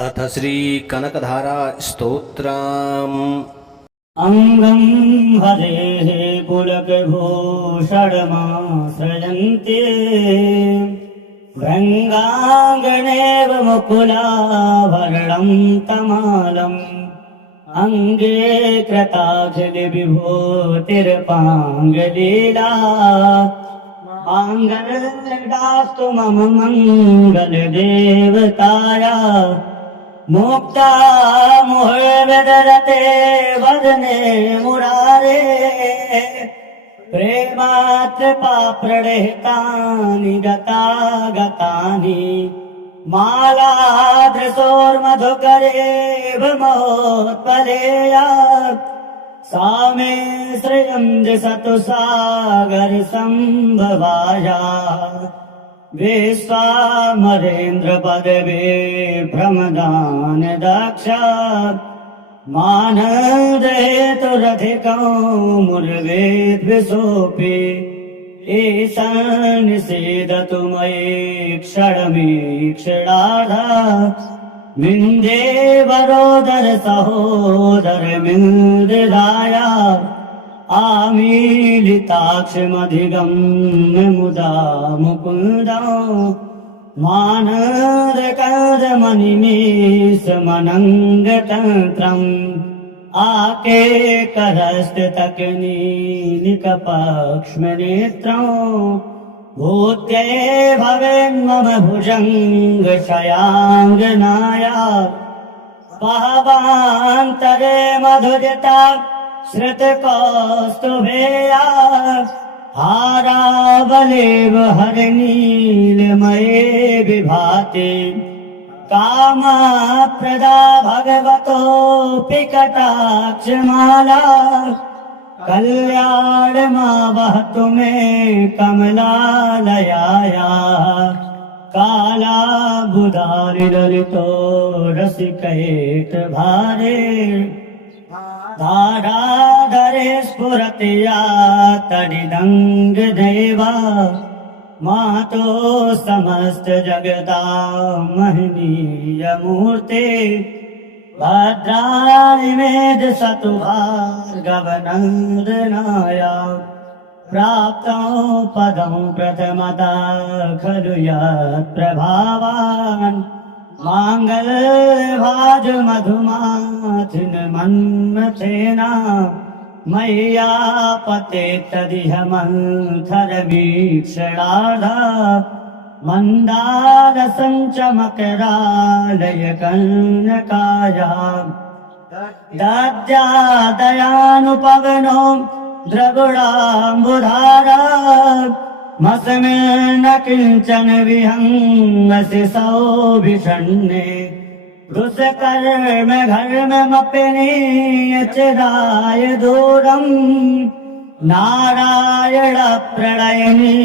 अथ श्री कनकधारा स्तोत्रम्। अंगं हरेः पुलकभूषणमाश्रयन्ते भृङ्गाङ्गनेव मुकुलाभरणं तमालम् अङ्गे कृताखिलविभूतिर्पाङ्गलीला माङ्गल्यदास्तु मम मङ्गलदेवताया मुक्ता मुहुर्विदरते वदने मुरारे प्रेमात्रपाप्रणिहितानि गतागतानि मालाधृसोर्मधुकरे महोत्पलेया सा मे श्रियं दिशतु सागरसम्भवाया विश्वामरेन्द्र पदवे भ्रमदान दक्षा मानदेतुरधिकं मुर्वेद्विषोऽपि ईशान निषेदतु मयि क्षणमीक्षणार्धा मिन्दे वरोदर सहोदर मिन्दिराया आमीलिताक्षमधिगम्य मुदा मुकुन्दं मानदकदमनिमेषमनङ्गतन्त्रम् आकेकरस्ततकनीलिकपक्ष्मनेत्रं भूत्यै भवेन्मम भुजङ्गशयाङ्गनाया पहवान्तरे मधुजता श्रुतकौस्तुभेया हारावलेव हरनीलमये विभाति कामप्रदा भगवतोऽपि कटाक्षमाला कल्याणमावहतु मे कमलालयाया कालाबुधारिललितो रसिकैकभारे धाराधरे स्फुरति या तडिदङ्गदेवा मातो समस्त जगता महनीयमूर्ते भद्राणि मे दिशतु भार्गवनन्दनाया प्राप्तं पदं प्रथमता खलु यत्प्रभावान् माङ्गल्यभाज मधुमाथिन मन्मथेना मय्यापते तदिह मन्थरवीक्षणार्धा मन्दारसञ्चमकरालय कन्यकाया दद्यादयानुपवनो द्रगुडाम्बुधारा मस्मिन् न किञ्चन विहङ्गसि सौभिषण्णे दुष्कर्म घर्ममपि नियचिराय दूरम् नारायण प्रणयिनी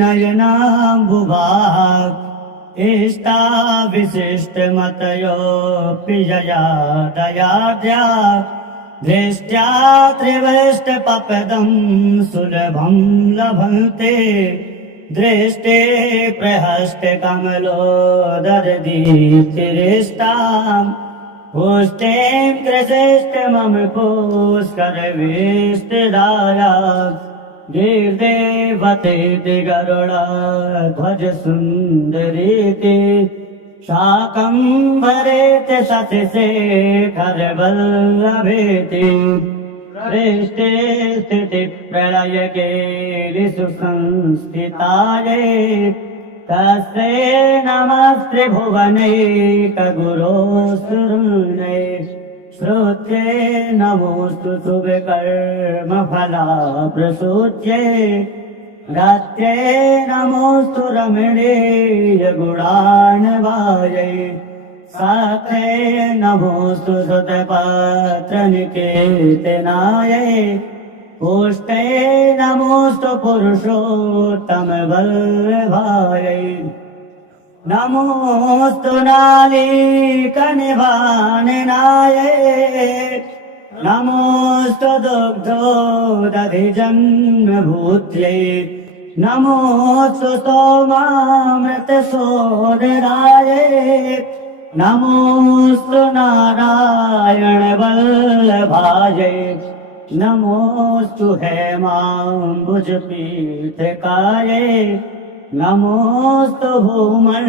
नयनाम्बुवाः इष्टा विशिष्टमतयोऽपि यया दयाद्या दृष्ट्या त्रिवृष्टपपदं सुलभं लभन्ते दृष्टे प्रहष्टकमलोदरदीप्तिरिष्टाम् पुष्टिं कृशिष्ट मम पुष्करवेष्टिदाया गिर्देवतेति गरुडध्वज सुन्दरीति शाकम्भरेति शशिशेखरवल्लभेति दृष्टे स्थितिप्रलयकेलिषु संस्थितायै तस्यै नमस्त्रिभुवनैकगुरोस्तुरुण्यै श्रुत्यै नमोऽस्तु शुभकर्मफलाप्रसूत्यै रत्यै नमोऽस्तु रमणीयगुणार्णवायै सात्यै नमोऽस्तु सुतपात्रनिकेतनायै पुष्टै नमोऽस्तु पुरुषोत्तमवल्लभायै नमोऽस्तु नालीकनिभाननायै नमोऽस्तु दुग्धोदधिजन्मभूत्यै नमोऽस्तु सोमामृतसोदरायै नमोऽस्तु नारायण वल्लभायै नमोऽस्तु हेमाम्बुजपीठकायै नमोऽस्तु भूमण्डलनायकायै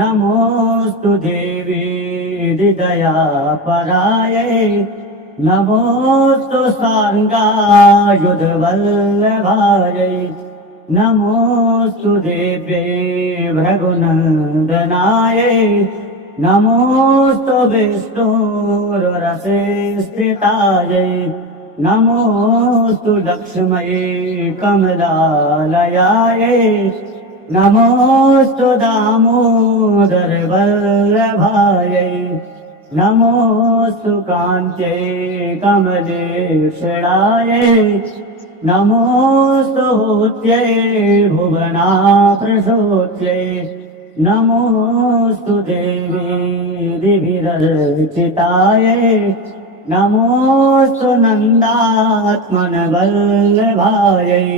नमोऽस्तु देवी हृदयापरायै नमोऽस्तु साङ्गायुधवल्लभायै नमोऽस्तु देव्यै भृगुनन्दनायै नमोऽस्तु विष्णुरसे स्थितायै नमोऽस्तु लक्ष्म्यै कमलालयायै नमोऽस्तु दामोदरवल्लभायै नमोऽस्तु कान्त्यै कमलेक्षणायै नमोऽस्तु भूत्यै भुवनाप्रसूत्यै नमोऽस्तु देवी दिभिरर्चितायै नमोऽस्तु नन्दात्मनवल्लभायै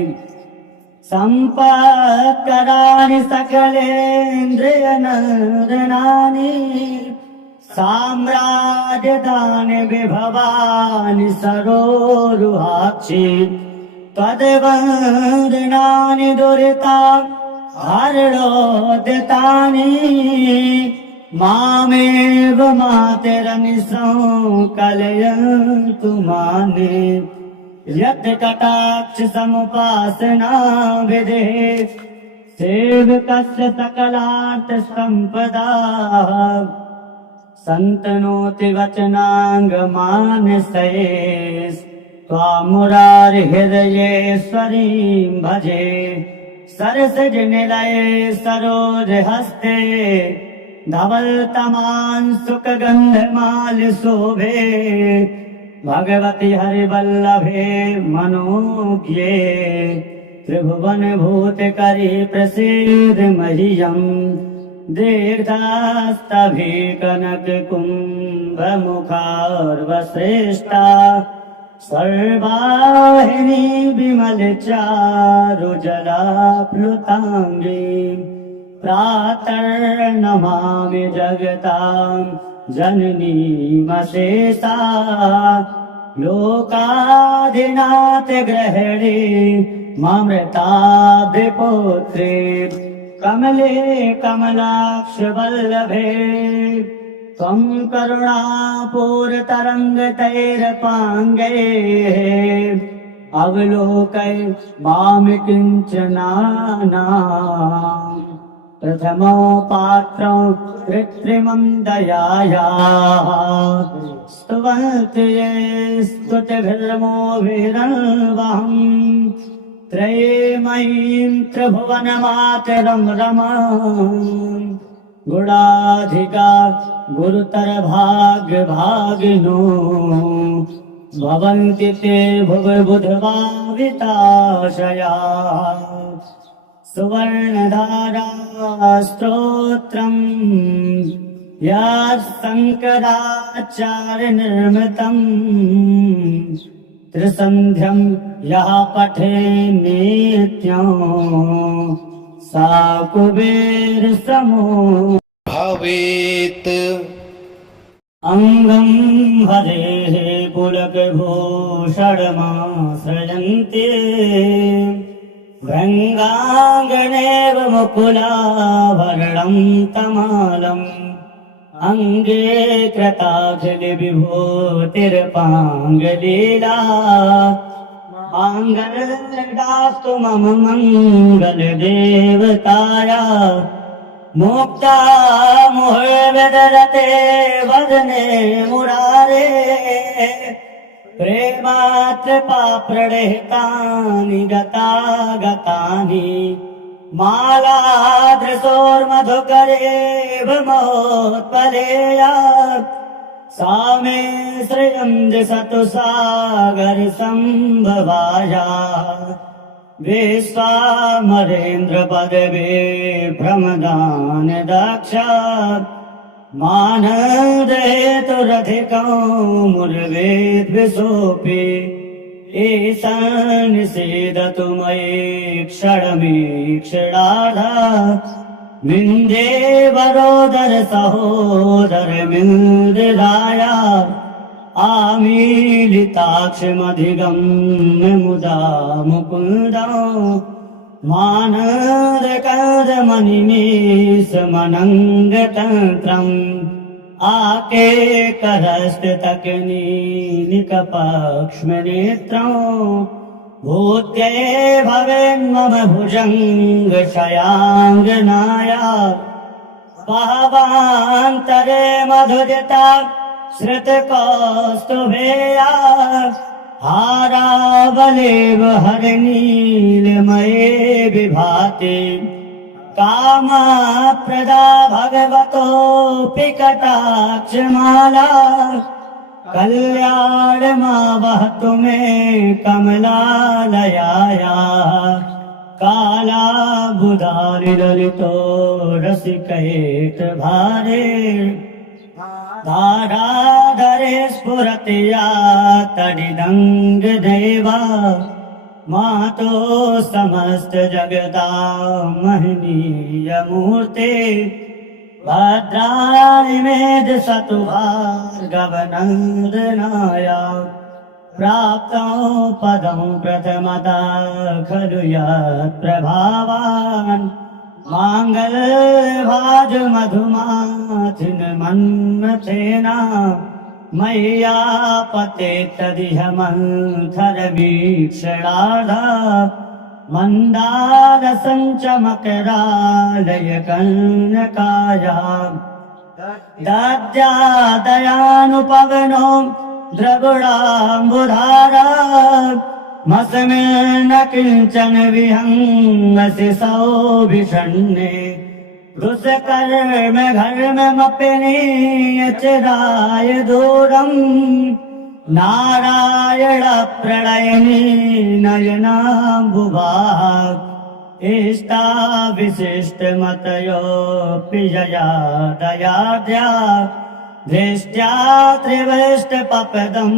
सम्पत्कराणि सकलेन्द्रियनन्दनानि साम्राज्यदानि विभवानि सरोरुहाक्षि त्वद्वन्दनानि दुरिता हरणोदितानि मामेव मातरनिशं कलयन्तु माने यत् कटाक्ष समुपासना विदेः सेवकस्य सकलार्थ सम्पदा सन्तनोति वचनाङ्गमानसये त्वामुरारिहृदयेश्वरीं भजे सरसजनिलये सरोजहस्ते धवलतमांसुकगन्धमालशोभे भगवति हरिवल्लभे मनोज्ञे त्रिभुवनभूतकरी प्रसीद मह्यम् दीर्घास्तभि कनककुम्भमुखार्वश्रेष्ठा सर्वाहिनी विमलचारुजलाप्लुताङ्गी प्रातर्नमामि जगतां जननीमशेषा लोकाधिनाथ ग्रहणे ममताब्धिपुत्रे कमले कमलाक्ष वल्लभे त्वं करुणापूरतरङ्गतैरपाङ्गैः अवलोकय मां किञ्चनानाम् प्रथमो पात्रं कृत्रिमं दयायाः स्तुवन्ति ये स्तुतिभिर्मोभिरन्वहम् त्रयीमयीं त्रिभुवनमातरं रमाम् गुणाधिका गुरुतरभाग्यभागिनो भवन्ति ते भुवबुधभाविताशयाः सुवर्णधारा स्तोत्रम् यत्सङ्कराचार्यनिर्मितम् त्रिसन्ध्यं यः पठे नित्यं सा कुबेरसमो भवेत्। अङ्गं हरेः पुलकभूषणमाश्रयन्ते भृङ्गाङ्गनेव मुकुलाभरणं तमालम् अङ्गे कृताखिलविभूतिर्पाङ्गलीला माङ्गल्यदास्तु मम मङ्गलदेवताया मुक्ता मुहुर्विदरते वदने मुरारे प्रेमात्रपाप्रणिहितानि गतागतानि मालाधृशोर्मधुकरेव महोत्पलेया सा मे श्रियं दिशतु सागरसम्भवाया विश्वामरेन्द्रपदवे भ्रमदान दाक्षा मानदेतुरधिकं मुर्वेद्विषोऽपि ईशान निषेधतु मयि क्षणमीक्षणार्धा मिन्देवरोदर सहोदर मिन्दिराया आमीलिताक्षमधिगम्य मुदा मुकुन्दं मानदकदमनिमेषमनङ्गतन्त्रम् आके करस्थितकनीनिकपक्ष्मनेत्रम् भूत्यै भवेन्मम भुजङ्गशयाङ्गनाया बहवान्तरे मधुजिता श्रुतकौस्तुभेया हारावलेव हरनीलमये विभाति कामप्रदा भगवतोऽपि कटाक्षमाला कल्याणमावहतु मे कमलालयाया कालाबुधारिललितो रसिकैर्भारे धाराधरे स्फुरति या तडिदङ्गदेवा मातो समस्त जगदा महनीयमूर्ते भद्राणि मेध सतु भार्गवनन्दनाया प्राप्तो पदं प्रथमदा खलु यत्प्रभावान् माङ्गल्यभाज मधुमाथिन मन्मथेन मय्यापते तदिह मन्थरवीक्षणार्धा मन्दारसञ्चमकरालय कन्यकाया दद्यादयानुपवनो द्रगुडाम्बुधारा मस्मिन् न किञ्चन विहङ्गसि सौभिषण्णे दुष्कर्म घर्ममपि नियचिराय दूरम् नारायण प्रणयिनी नयनाम्बुवाः इष्टा विशिष्टमतयोऽपि यया दयाद्या दृष्ट्या त्रिवृष्टपपदं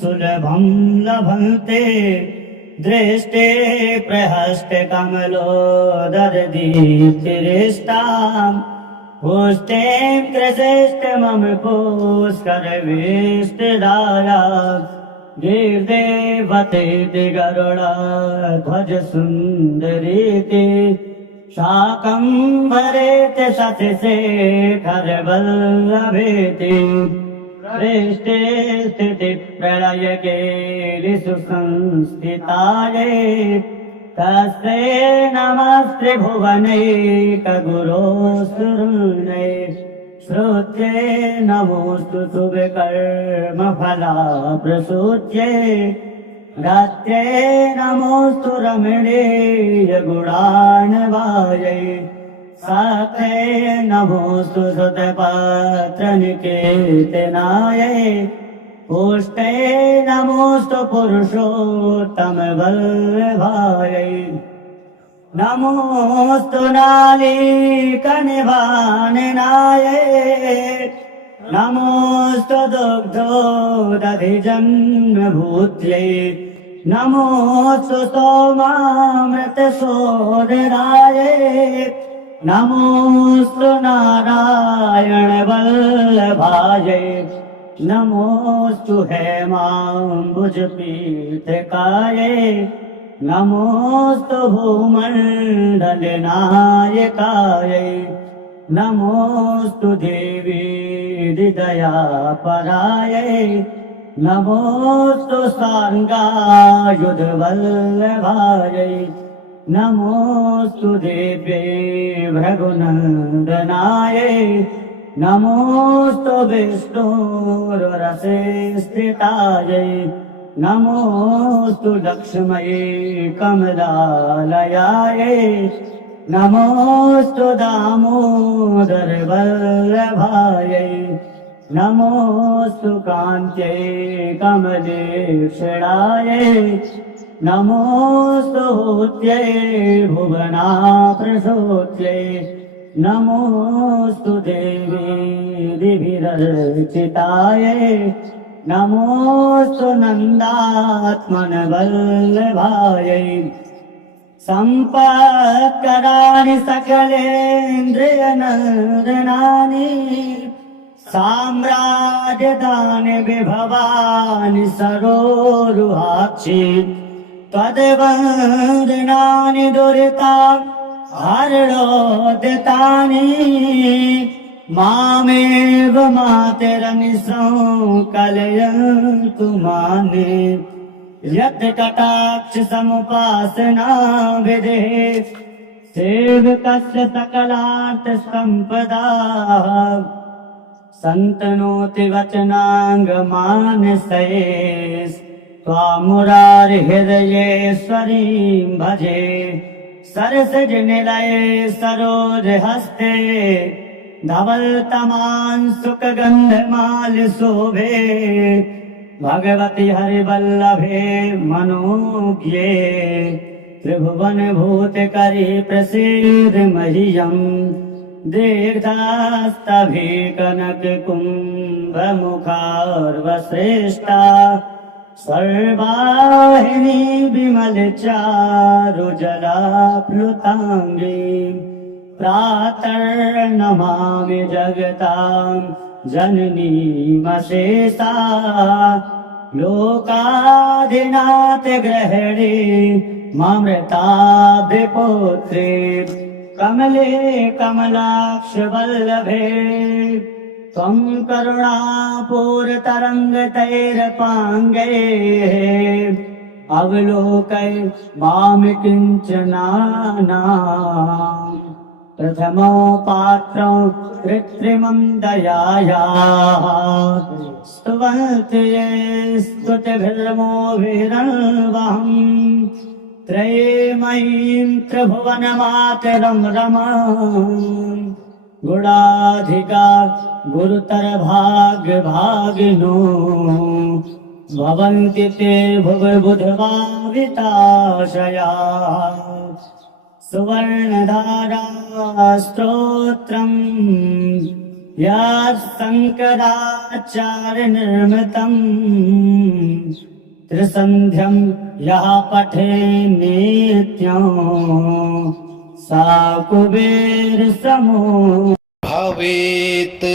सुलभं लभन्ते दृष्टे प्रहस्तकमलोदरदीप्तिरिष्टाम् पुष्टिं कृशिष्टमम पुष्करविष्टिदाया गिर्देवते गरुडध्वज सुन्दरीति शाकम्भरेति शशिशेखरवल्लभेति पृष्ठे स्थितिप्रलयकेलिषु संस्थितायै तस्यै नमस्त्रिभुवनैकगुरोऽसुरनै श्रुत्यै नमोऽस्तु शुभकर्मफलाप्रसूत्यै रात्र्यै नमोऽस्तु रमणीयगुणार्णवायै सात्यै नमोऽस्तु सुतपात्रनिकेतनायै पुष्टै नमोऽस्तु पुरुषोत्तमवल्लभायै नमोऽस्तु नालीकनिभाननायै नमोऽस्तु दुग्धोदधिजन्मभूत्यै नमोऽस्तु सोमामृतसोदरायै नमोऽस्तु नारायणवल्लभायै नमोऽस्तु हेमाम्बुजपीठकायै नमोऽस्तु भूमण्डलनायकायै नमोऽस्तु देवी हृदयापरायै नमोऽस्तु साङ्गायुधवल्लभायै नमोऽस्तु देव्यै भृगुनन्दनायै नमोऽस्तु विष्णुरसे स्थितायै नमोऽस्तु लक्ष्म्यै कमलालयायै नमोऽस्तु दामोदरवल्लभायै नमोऽस्तु कान्त्यै कमलेक्षणायै नमोऽस्तु हूत्यै भुवनाप्रसूत्यै नमोऽस्तु देवी दिभिरर्चितायै नमोऽस्तु नन्दात्मनवल्लभायै सम्पत्कराणि सकलेन्द्रियनन्दनानि साम्राज्यदानि विभवानि सरोरुहाक्षि त्वद्वन्दनानि दुरिता हरणोदितानि मामेव मातरनिसं कलयन्तु माने यत् कटाक्ष समुपासना विदेः सेवकस्य सकलार्थ संपदा सन्तनोति वचनाङ्गमानसे त्वामुरारिहृदयेश्वरीं भजे सरसजनिलये सरोजहस्ते धवलतमान् सुखगन्धमाल्यशोभे भगवति हरिवल्लभे मनोज्ञे त्रिभुवनभूतकरी प्रसीद मह्यम् दीर्घास्तभि कनककुम्भमुखार्वश्रेष्ठा सर्वाहिनी विमलचारुजलाप्लुताङ्गी प्रातर्नमामि जगतां जननीमशेषा लोकाधिनाथ ग्रहणे ममृताभिपुत्रे कमले कमलाक्ष वल्लभे त्वं करुणापूरतरङ्गतैरपाङ्गैः अवलोकय मां किञ्चनानाम् प्रथमो पात्रं कृत्रिमं दयायाः स्तुवन्ति ये स्तुतिभिर्मोभिरन्वहम् त्रयीमयीं त्रिभुवनमातरं रमाम् गुणाधिका गुरुतरभाग्यभागिनो भवन्ति ते भुवबुधभाविताशयाः सुवर्णधारा स्तोत्रम् यत्सङ्कराचार्यनिर्मितम् त्रिसन्ध्यं यः पठे नित्यं सा कुबेरसमो भवेत्।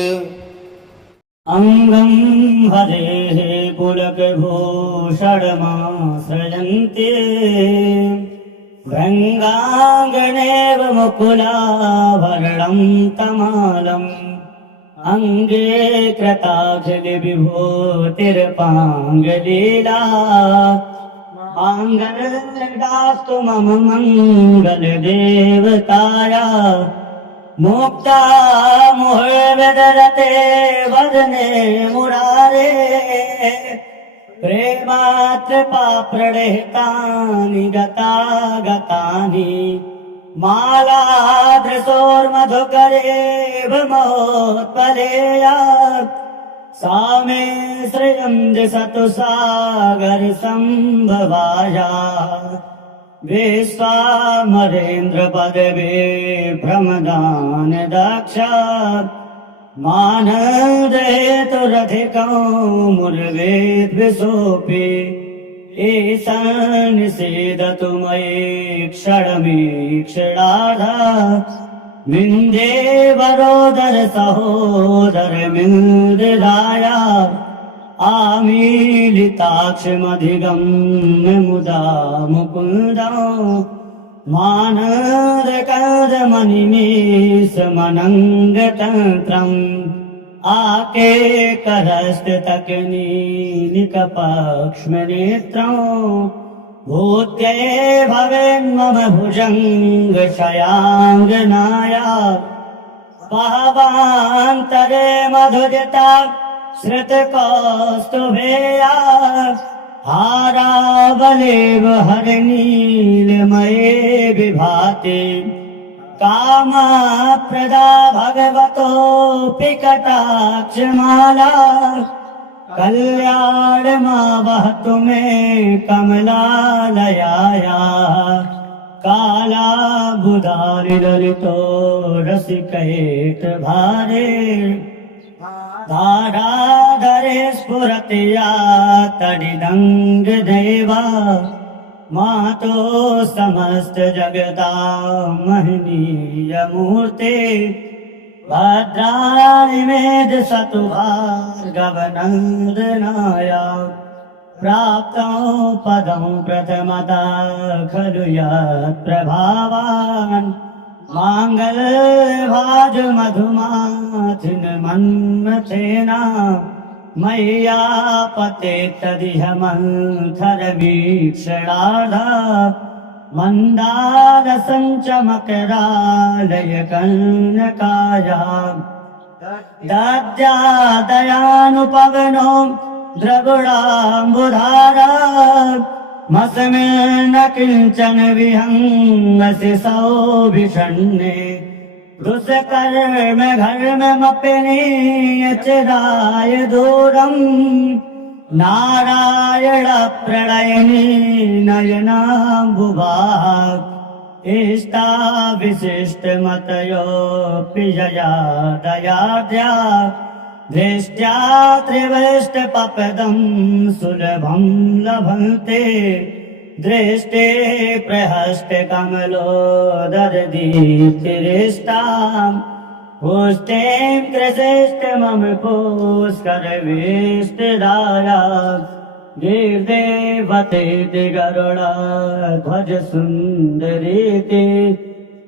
अङ्गं हरेः पुलकभूषणमाश्रयन्ते भृङ्गाङ्गनेव मुकुलाभरणं तमालम् अङ्गे कृताखिलविभूतिर्पाङ्गलीला माङ्गल्यदास्तु मम मङ्गलदेवताया मुक्ता मुहुर्विदरते वदने मुरारे प्रेमात्रपाप्रणिहितानि गतागतानि मालाधृसोर्मधुकरेव महोत्पलेया सा मे श्रियं दिशतु सागरसम्भवाया विश्वामरेन्द्रपदवे भ्रमदान दाक्षा मानदेतुरधिकं मुर्वेद्विषोऽपि ईशान निषेदतु मयि क्षणमीक्षणाधा मिन्दे वरोदर सहोदर मिन्दिराया आमीलिताक्षमधिगम्य मुदा मुकुन्दं मानदकदमनिमेषमनङ्गतन्त्रम् आकेकरस्ततकनीलिकपक्ष्मनेत्रं भूत्यै भवेन्मम भुजङ्गशयाङ्गनाया भावान्तरे मधुजता श्रुतकौस्तुभेया हारावलेव हरनीलमये विभाति कामप्रदा भगवतोऽपि कटाक्षमाला कल्याणमावहतु मे कमलालयाया कालाबुधारिललितो रसिकैकभारे धाराधरे स्फुरति या तडिदङ्गदेवा मातो समस्त जगता महनीय मूर्ते भद्राणि मेध सतु भार्गवनन्दनाय प्राप्तो पदं प्रथमता खलु यत्प्रभावान् माङ्गल्यभाज मधुमाथिन मन्मथेना मय्यापते तदिह मन्थरवीक्षणार्धा मन्दारसञ्चमकरालय कन्यकाया दद्यादयानुपवनो द्रगुडाम्बुधारा मस्मिन् किञ्चन विहङ्गसि सौभिषण्णे दुष्कर्म घर्ममपि चिराय दूरम् नारायण प्रणयिनी नयनाम्बुवाः इष्टा विशिष्टमतयोऽपि यया दयाद्या दृष्ट्या त्रिवृष्टपपदं सुलभं लभन्ते दृष्टे प्रहष्टकमलोदरदीप्तिरिष्टाम् पुष्टिं कृशिष्टमम पुष्करवेष्टिदाया गिर्देवतेति गरुडध्वज सुन्दरीति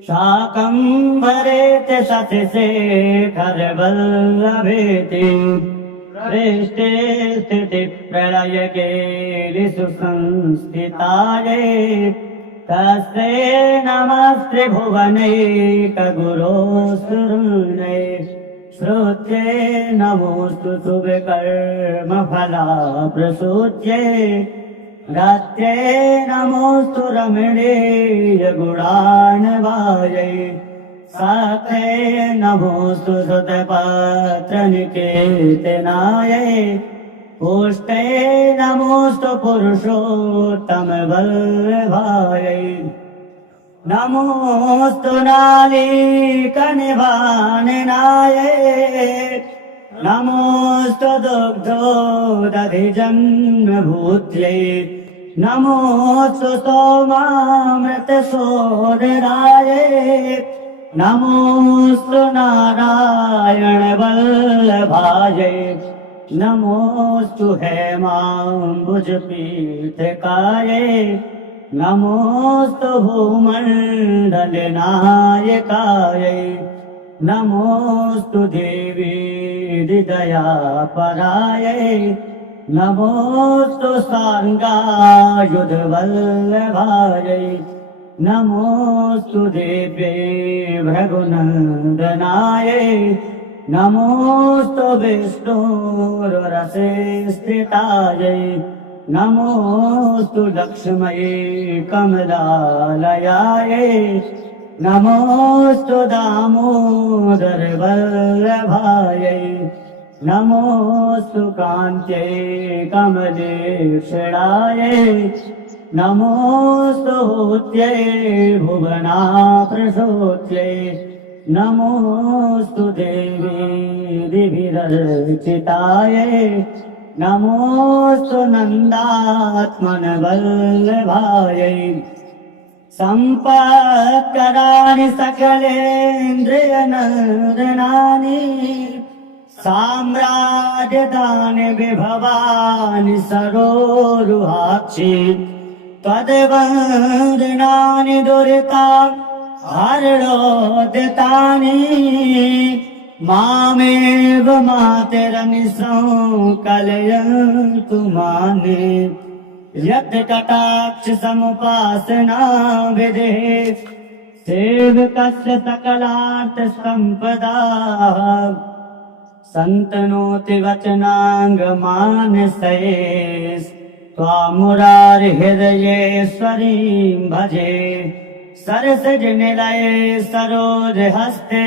शाकम्भरेति शशिशेखरवल्लभेति पृष्ठे स्थितिप्रलयकेलिषु संस्थितायै तस्यै नमस्त्रिभुवनैकगुरोऽसुरनै श्रुत्यै नमोऽस्तु शुभकर्मफलाप्रसूत्यै गत्यै नमोऽस्तु रमणीयगुणार्णवायै सात्यै नमोऽस्तु श्रुतपात्रनिकेतनायै पुष्टै नमोऽस्तु पुरुषोत्तमवल्लभायै नमोऽस्तु नालीकनिवाननायै नमोऽस्तु दुग्धोदधिजन्मभूत्यै नमोऽस्तु सोमामृतसोदरायै नमोऽस्तु नारायणवल्लभायै नमोऽस्तु हेमाम्बुजपीठकायै नमोऽस्तु भूमण्डलनायकायै नमोऽस्तु देवी हृदयापरायै नमोऽस्तु साङ्गायुधवल्लभायै नमोऽस्तु देव्यै भृगुनन्दनायै नमोऽस्तु विष्णोरसे स्थितायै नमोऽस्तु लक्ष्म्यै कमलालयायै नमोऽस्तु दामोदरवल्लभायै नमोऽस्तु कान्त्यै कमलेक्षणायै नमोऽस्तु हूत्यै भुवनाप्रसूत्यै नमोऽस्तु देवी दिभिरर्चितायै नमोऽस्तु नन्दात्मनवल्लभायै सम्पत्कराणि सकलेन्द्रियनन्दनानि साम्राज्यदानि विभवानि सरोरुहाक्षि त्वद्वन्दनानि दुरिता हरणोदितानि मामेव मातरनिशं कलयन्तु माने यत् कटाक्ष समुपासना विदेः सेवकस्य सकलार्थ सम्पदा सन्तनोति वचनाङ्गमानसये त्वामुरारिहृदयेश्वरीं भजे सरसजनिलये सरोजहस्ते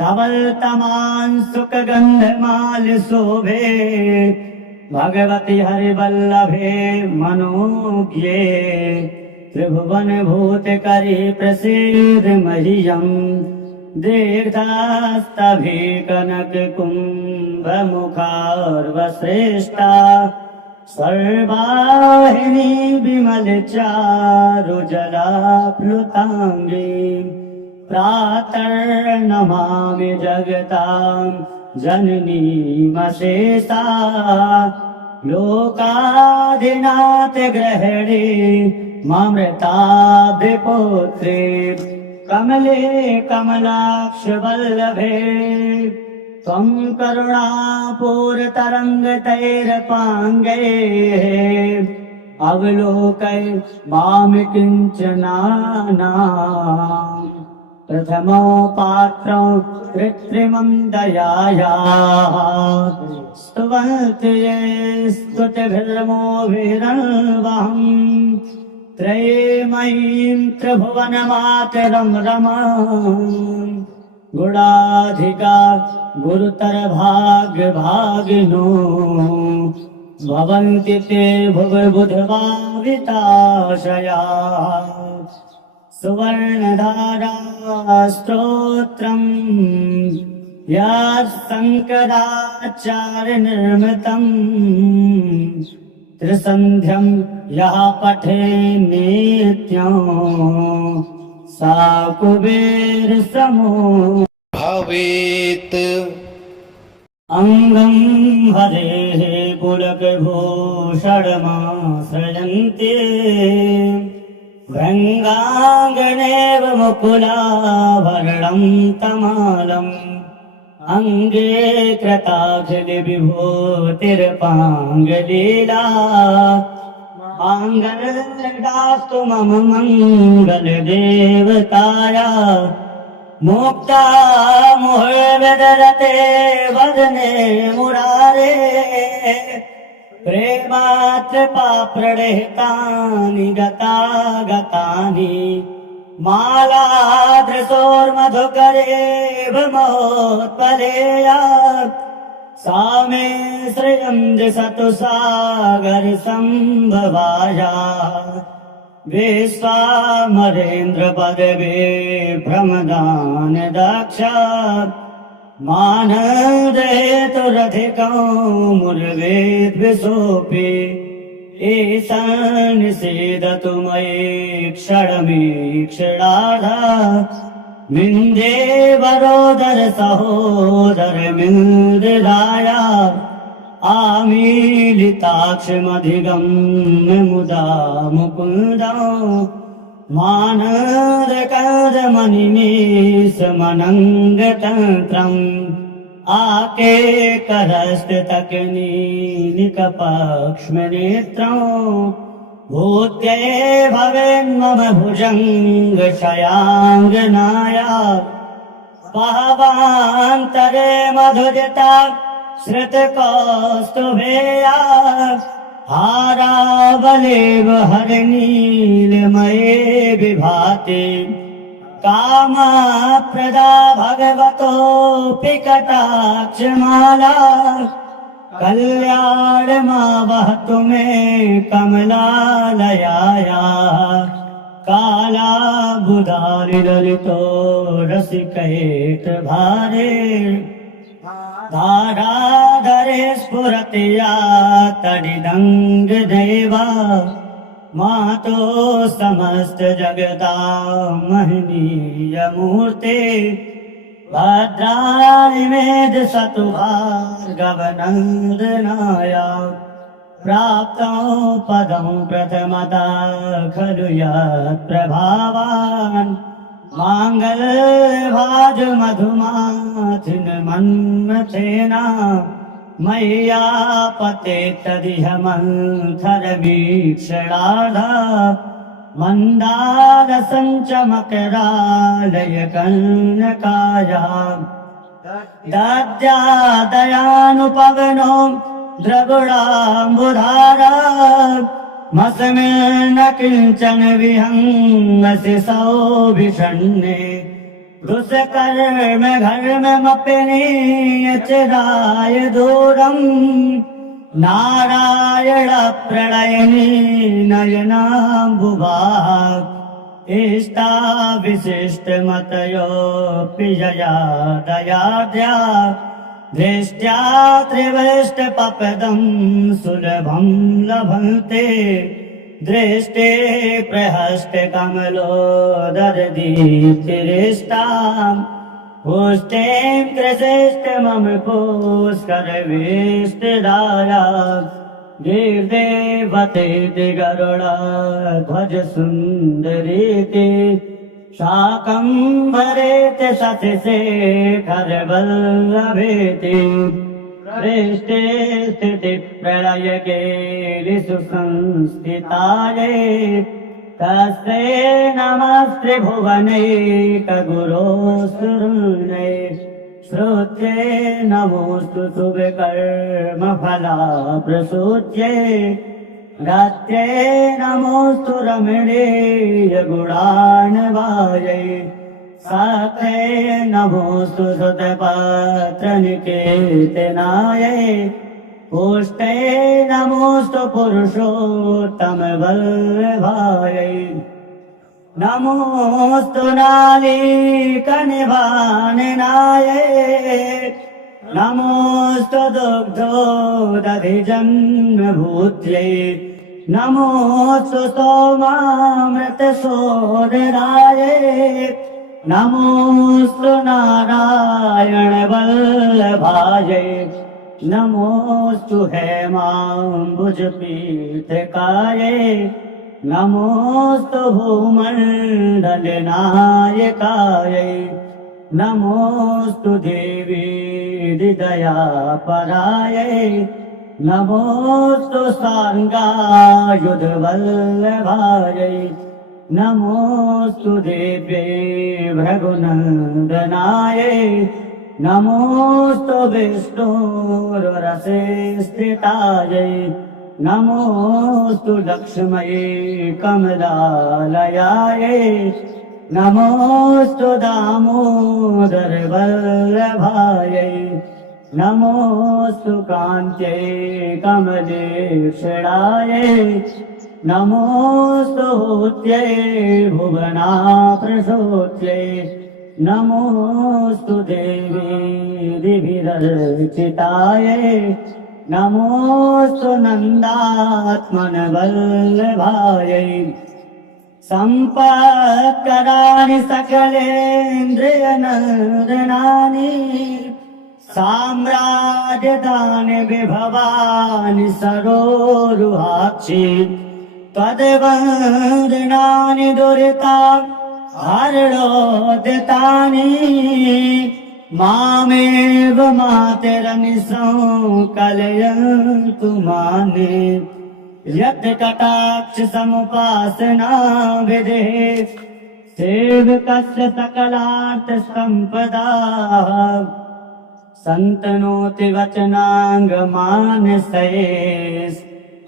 धवलतमान् सुखगन्धमाल्यशोभे भगवति हरिवल्लभे मनोज्ञे त्रिभुवनभूतकरी प्रसीद मह्यम् दीर्घास्तभि कनककुम्भमुखार्वश्रेष्ठा सर्वाहिनी विमल चारु जलाप्लुतांगी प्रातर्नमामि जगतां जननीमशेषा लोकाधिनाथ ग्रहणे ममृताब्धिपुत्रे कमले कमलाक्ष वल्लभे त्वं करुणापूरतरङ्गतैरपाङ्गैः अवलोकय मां किञ्चनानाम् प्रथमो पात्रं कृत्रिमं दयायाः स्तुवन्ति ये स्तुतिभिर्मोभिरन्वहम् त्रयीमयीं त्रिभुवनमातरं रमाम् गुणाधिका गुरुतर भाग्यभागिनो भवन्ति ते भुवबुधभाविताशया सुवर्णधारा स्तोत्रम् यत्सङ्कराचार्यनिर्मितम् त्रिसन्ध्यं यः पठे नित्यं सा कुबेरसमो भवेत् अङ्गं हरेः पुलकभूषणमाश्रयन्ते भृङ्गाङ्गनेव मुकुलाभरणं तमालम् अङ्गे कृताखिलविभूतिर्पाङ्गलीला माङ्गल्यदास्तु मम मङ्गलदेवताया मुक्ता मुहुर्विदरते वदने मुरारे प्रेमात्रपाप्रणिहितानि गतागतानि मालाधृसोर्मधुकरे भमोत्पलेया सा मे श्रियं दिशतु सागरसम्भवाया विश्वामरेन्द्रपदवे भ्रमदान दक्षा मानदेतुरधिकं मुर्वेद्विषोऽपि ईशान निषेधतु मयि क्षणमीक्षणार्धा मिन्दे वरोदर सहोदर मिन्दिराया आमीलिताक्षमधिगम्य मुदा मुकुन्दं मानदकदमनिमेषमनङ्गतन्त्रम् आकेकरस्ततकनीलिकपक्ष्मनेत्रं भूत्यै भवेन्मम भुजङ्गशयाङ्गनाया पहवान्तरे मधुजता श्रुतकौस्तुभेया हारावलेव हरनीलमये विभाति कामप्रदा भगवतोऽपि कटाक्षमाला कल्याणमावहतु मे कमलालयाया कालाबुधारिललितो रसिकैर्भारे धाराधरे स्फुरति या तडिदङ्गदेवा मातो समस्त जगता महनीयमूर्ते भद्राणि मे दिशतु भार्गवनन्दनाया प्राप्तं पदं प्रथमता खलु यत्प्रभावान् माङ्गल्यभाज मधुमाथिन मन्मथेना मय्यापते तदिह मन्थरवीक्षणार्धा मन्दारसञ्चमकरालय कन्यकाया दद्यादयानुपवनो द्रगुडाम्बुधारा मस्मिन् न किञ्चन विहङ्गसि सौभिषण्णे दुष्कर्म घर्ममपि नियचिराय दूरम् नारायण प्रणयिनी नयनाम्बुवाः इष्टा विशिष्टमतयोऽपि यया दयाद्या दृष्ट्या त्रिवृष्टपपदं सुलभं लभन्ते दृष्टे प्रहष्टकमलोदरदीप्तिरिष्टाम् पुष्टिं कृशिष्टमम पुष्करविष्टिदाया गिर्देवतेति गरुडध्वज सुन्दरीति शाकम्भरेति शशिशेखरवल्लभेति पृष्ठे स्थितिप्रलयकेलिषु संस्थितायै तस्मै नमस्त्रिभुवनैकगुरोऽसुरनै श्रुत्यै नमोऽस्तु शुभकर्मफलाप्रसूत्यै रत्यै नमोऽस्तु रमणीयगुणार्णवायै सात्यै नमोऽस्तु सुतपात्रनिकेतनायै पुष्टै नमोऽस्तु पुरुषोत्तमवल्लभायै नमोऽस्तु नालीकनिवाननायै नमोऽस्तु दुग्धोदधिजन्मभूत्यै नमोऽस्तु सोमामृतसोदरायै नमोऽस्तु नारायणवल्लभायै नमोऽस्तु हेमाम्बुजपीठकायै नमोऽस्तु भूमण्डलनायकायै नमोऽस्तु देवी हृदयापरायै नमोऽस्तु साङ्गायुधवल्लभायै नमोऽस्तु देव्यै भृगुनन्दनायै नमोऽस्तु विष्णुरसे स्थितायै नमोऽस्तु लक्ष्म्यै कमलालयायै नमोऽस्तु दामोदरवल्लभायै नमोऽस्तु कान्त्यै कमलेक्षणायै नमोऽस्तु हूत्यै भुवनाप्रसूत्यै नमोऽस्तु देवी दिभिरर्चितायै नमोऽस्तु नन्दात्मनवल्लभायै सम्पत्कराणि सकलेन्द्रियनन्दनानि साम्राज्यदानि विभवानि सरोरुहाक्षि त्वद्वन्दनानि दुरिता हरणोदितानि मामेव मातरनिशं कलयन्तु माने यत् कटाक्ष समुपासना विदेः सेवकस्य सकलार्थ संपदा सन्तनोति वचनाङ्गमानसये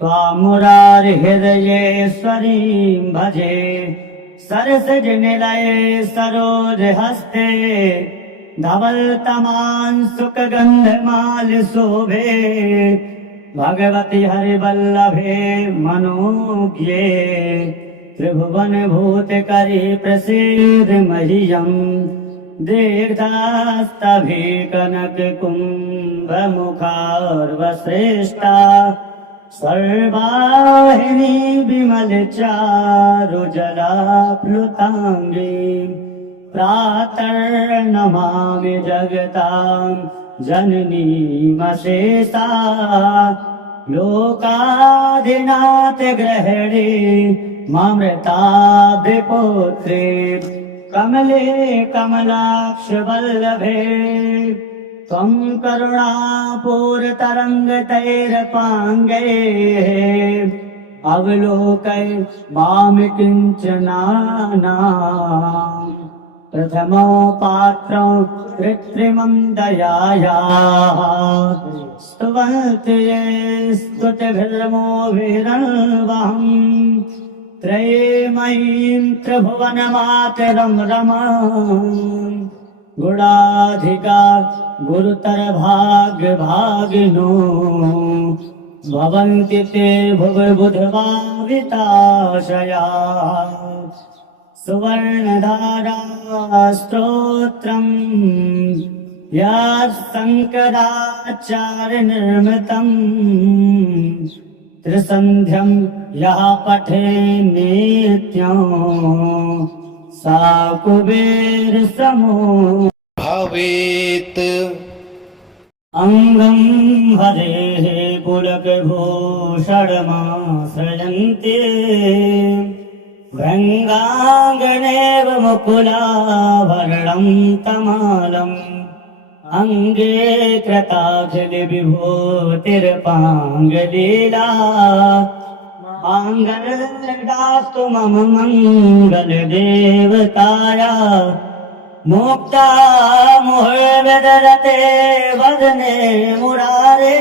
त्वामुरारिहृदयेश्वरीं भजे सरसजनिलये सरोजहस्ते धवलतमान् सुखगन्धमाल्यशोभे भगवति हरिवल्लभे मनोज्ञे त्रिभुवनभूतकरी प्रसीद मह्यम् दीर्घास्तभीकनककुम्भमुखार्वश्रेष्ठा सर्वाहिनी विमलचारुजलाप्लुताङ्गी प्रातर्नमामि जगतां जननीमशेषा लोकाधिनाथग्रहणे ममृताब्धिपुत्रे कमले कमलाक्षवल्लभे त्वं करुणापूरतरङ्गतैरपाङ्गैः अवलोकय मां किञ्चनानाम् प्रथमो पात्रं कृत्रिमं दयायाः स्तुवन्ति ये स्तुतिभिर्मोभिरन्वहम् त्रयीमयीं त्रिभुवनमातरं रमाम् गुणाधिका गुरुतरभाग्यभागिनो भवन्ति ते भुवबुधभाविताशयाः सुवर्णधारा स्तोत्रम् यत्सङ्कराचार्यनिर्मितम् त्रिसन्ध्यं यः पठे नित्यं सा कुबेरसमो भवेत् अङ्गं हरेः पुलकभूषणमाश्रयन्ते भृङ्गाङ्गनेव मुकुलाभरणं तमालम् अङ्गे कृताखिलविभूतिर्पाङ्गलीला माङ्गल्यदास्तु मम मङ्गलदेवताया मुक्ता मुहुर्विदरते वदने मुरारे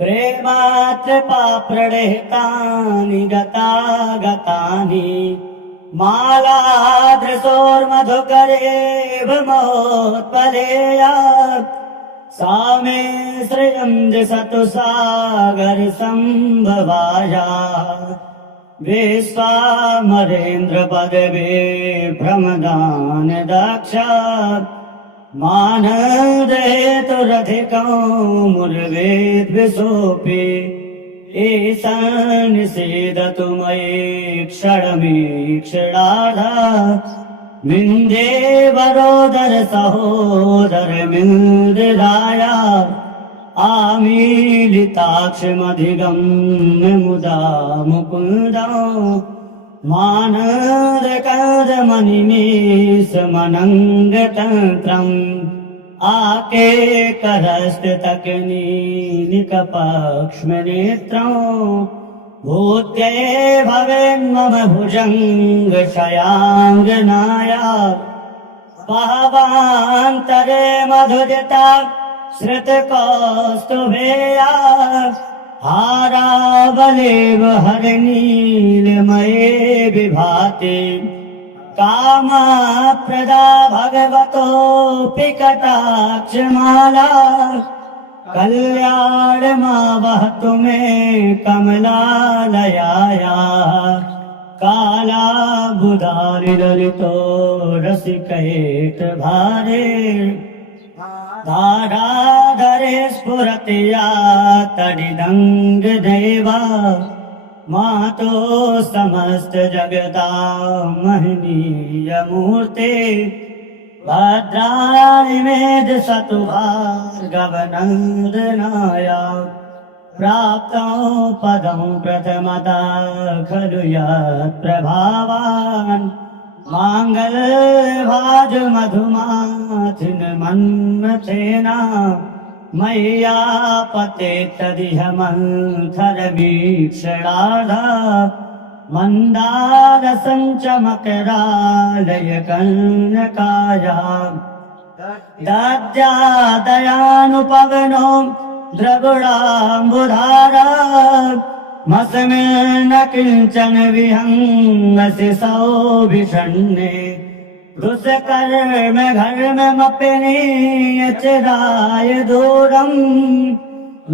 प्रेमात्रपाप्रणिहितानि गतानि मालाधृसोर्मधुकरे भमोत्पलेया सा मे श्रियं दिशतु सागरसम्भवाया विश्वामरेन्द्रपदवे भ्रमदान दक्षा मानदेतुरधिकं मुर्वेद्विषोऽपि ईशान निषेदतु मयि क्षणमीक्षणार्धा मिन्दे वरोदर सहोदर मिन्दिराया आमीलिताक्षमधिगम्य मुदा मुकुन्दं मानदकदमनिमेषमनङ्गतन्त्रम् आकेकरस्ततकनीनिकपक्ष्मनेत्रं भूत्यै भवेन्मम भुजङ्गशयाङ्गनाया भावान्तरे मधुजता श्रुतकौस्तुभेया हारावलेव हरनीलमये विभाति कामप्रदा भगवतोऽपि कटाक्षमाला कल्याणमावहतु मे कमलालयाया कालाबुधारिललितो रसिकैकभारे धाराधरे स्फुरति या तडिदङ्गदेवा मातो समस्त जगता महनीयमूर्ते भद्राणि मे दिशतु भार्गवनन्दनाया प्राप्तो पदं प्रथमता खलु यत्प्रभावान् माङ्गल्यभाज मधुमाथिन मन्मथेना मय्यापते तदिह मन्थरवीक्षणार्धा मन्दारसञ्चमकरालय कनकाया दद्यादयानुपवनो द्रगुडाम्बुधारा मस्मिन् न किञ्चन विहङ्गसि सौभिषण्णे दुष्कर्म घर्ममपि नियचिराय दूरम्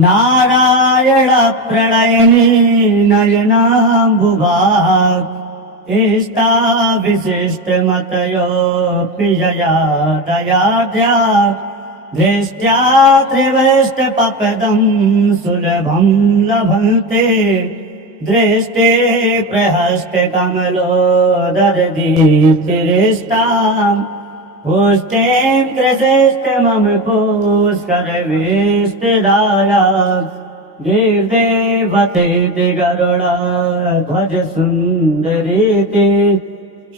नारायण प्रणयिनी नयनाम्बुवाः इष्टाविशिष्टमतयोऽपि यया दयाद्या दृष्ट्या त्रिवृष्टपपदं सुलभं लभन्ते दृष्टे प्रहष्टकमलोदरदीप्तिरिष्टाम् पुष्टिं कृशिष्ट मम पुष्करविष्टिदाया गिर्देवते गरुडध्वज सुन्दरीति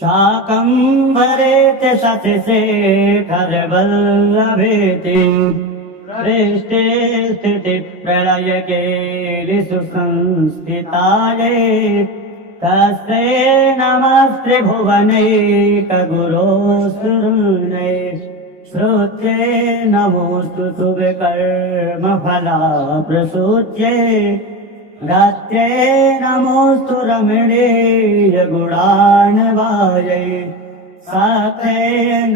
शाकम्भरेति शशिशेखरवल्लभेति पृष्ठे स्थितिप्रलयकेलिषु संस्थितायै तस्यै नमस्त्रिभुवनैकगुरोऽसुरनै श्रुत्यै नमोऽस्तु शुभकर्मफलाप्रसूत्यै रात्र्यै नमोऽस्तु रमणीयगुणार्णवायै सात्यै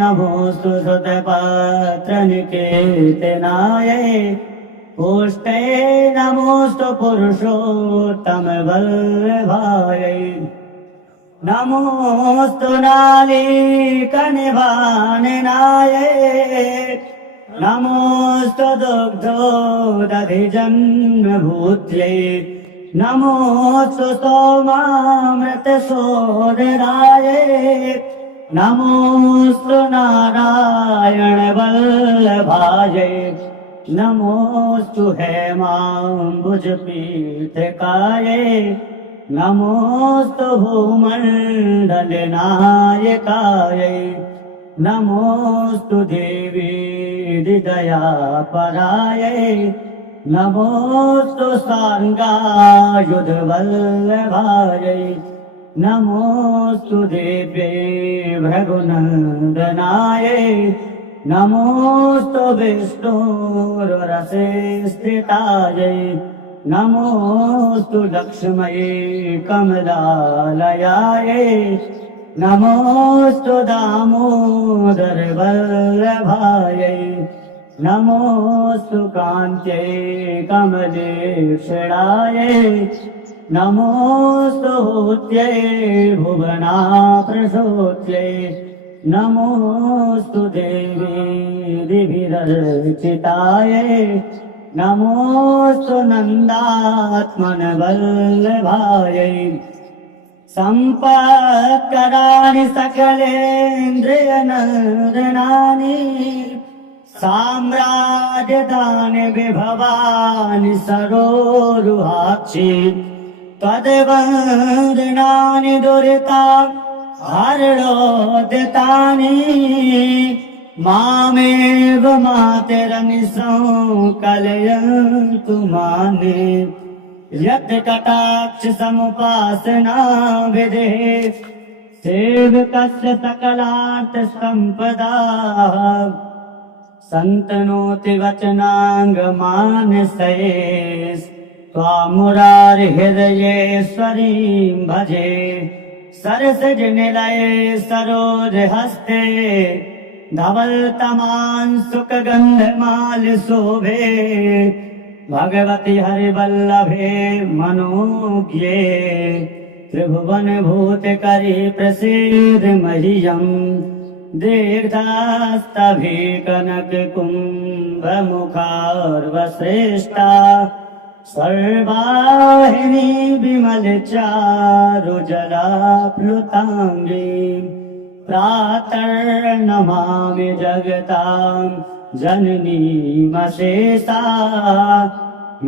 नमोऽस्तु सुतपात्रनिकेतनायै पुष्टै नमोऽस्तु पुरुषोत्तमवल्लभायै नमोऽस्तु नालीकनिभाननाये नमोऽस्तु दुग्धोदधिजन्मभूत्यै नमोऽस्तु सोमामृतसोदराये नमोऽस्तु नारायणवल्लभायै नमोऽस्तु हेमाम्बुजपीठकायै नमोऽस्तु भूमण्डलनायकायै नमोऽस्तु देवी हृदयापरायै नमोऽस्तु साङ्गायुधवल्लभायै नमोऽस्तु देव्यै भृगुनन्दनायै नमोऽस्तु विष्णुरसे स्थितायै नमोऽस्तु लक्ष्म्यै कमलालयायै नमोऽस्तु दामोदरवल्लभायै नमोऽस्तु कान्त्यै कमलेक्षणायै नमोऽस्तु भूत्यै भुवनाप्रसूत्यै नमोऽस्तु देवी दिभिरर्चितायै नमोऽस्तु नन्दात्मनवल्लभायै सम्पत्कराणि सकलेन्द्रियनन्दनानि साम्राज्यदानि विभवानि सरोरुहाक्षि त्वद्वन्दनानि दुरिता हरणोदितानि मामेव मातरनिशं कलयन्तु माने यत् कटाक्ष समुपासना विदेः सेवकस्य सकलार्थ सम्पदा सन्तनोति वचनाङ्गमानसये त्वामुरारिहृदयेश्वरीं भजे सरसजनिलये सरोजहस्ते धवलतमान् सुखगन्धमालशोभे भगवति हरिवल्लभे मनोज्ञे त्रिभुवनभूतकरी प्रसीद मह्यम् दीर्घास्तभीकनककुम्भमुखार्वश्रेष्ठा सर्वाहिनी विमलचारुजलाप्लुताङ्गी प्रातर्नमामि जगतां जननीमशेषा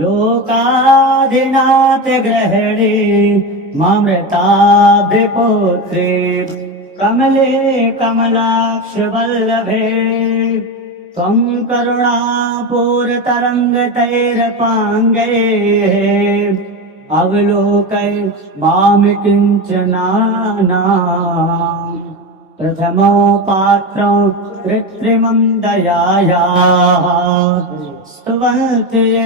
लोकाधिनाथ ग्रहणे ममृताभिपुत्रे कमले कमलाक्ष वल्लभे त्वं करुणापूरतरङ्गतैरपाङ्गैः अवलोकय मां किञ्चनानाम् प्रथमो पात्रं कृत्रिमं दयायाः स्तुवन्ति ये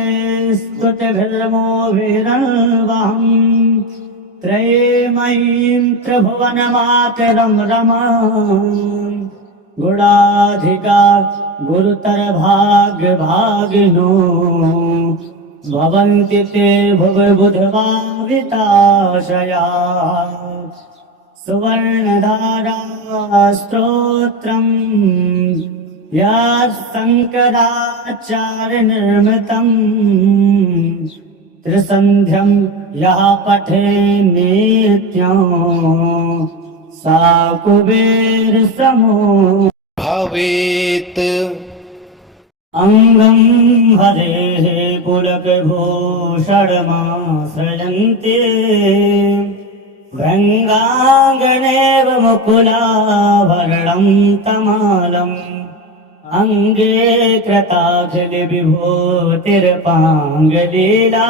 स्तुतिभिर्मोभिरन्वहम् त्रयीमयीं त्रिभुवनमातरं रमाम् गुणाधिका गुरुतरभाग्यभागिनो भवन्ति ते भुवबुधभाविताशयाः सुवर्णधारा स्तोत्रम् यत्सङ्कराचार्यनिर्मितम् त्रिसन्ध्यं यः पठे नित्यं सा कुबेरसमो भवेत् अङ्गं हरेः पुलकभूषणमाश्रयन्ति भृङ्गाङ्गनेव मुकुलाभरणं तमालम् अङ्गे कृताखिलविभूतिर्पाङ्गलीला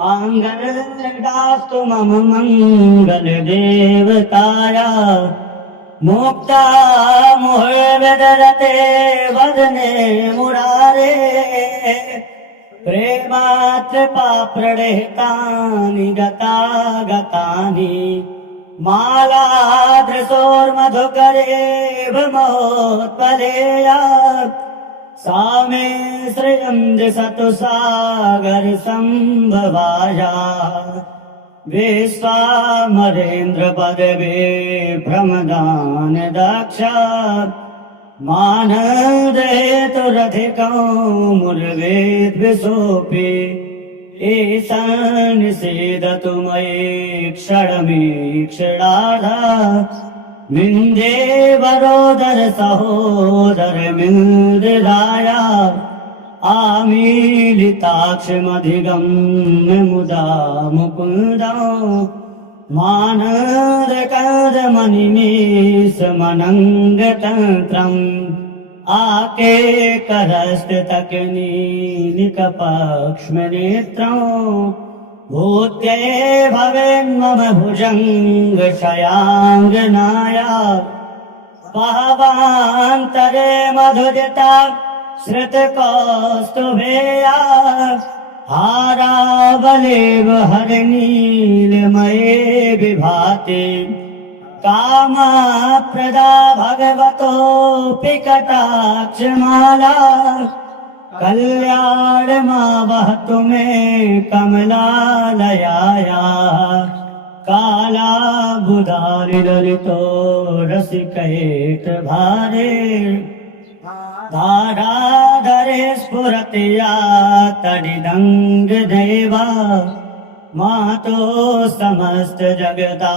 माङ्गल्यदास्तु मम मङ्गलदेवताया मुक्ता मुहुर्विदरते वदने मुरारे प्रेमात्रपाप्रणिहितानि गतागतानि मालाधृसोर्मधुकरेव महोत्पलेया सा मे श्रियं दिशतु सागरसम्भवाया विश्वामरेन्द्र पदवे भ्रमदान दक्ष मानदेतुरधिकं मुर्वेद विशोपि ईशान निषेदतु मयि क्षणमीक्षणार्धा मिन्दे वरोदर सहोदर मिन्दिराया आमीलिताक्षमधिगम्य मुदा मुकुन्दं मानदकदमनिमेषमनङ्गतन्त्रम् आके करस्थितकनीनिकपक्ष्मनेत्रम् भूत्यै भवेन्मम भुजङ्गशयाङ्गनाया भावान्तरे मधुरिता श्रुतकौस्तुभेया हारावलेव हरनीलमये विभाति कामप्रदा भगवतोऽपि कटाक्षमाला कल्याणमावहतु मे कमलालयाया कालाबुधारिललितो रसिकैटभारे धाराधरे स्फुरति या तडिदङ्गदेवा मातो समस्त जगता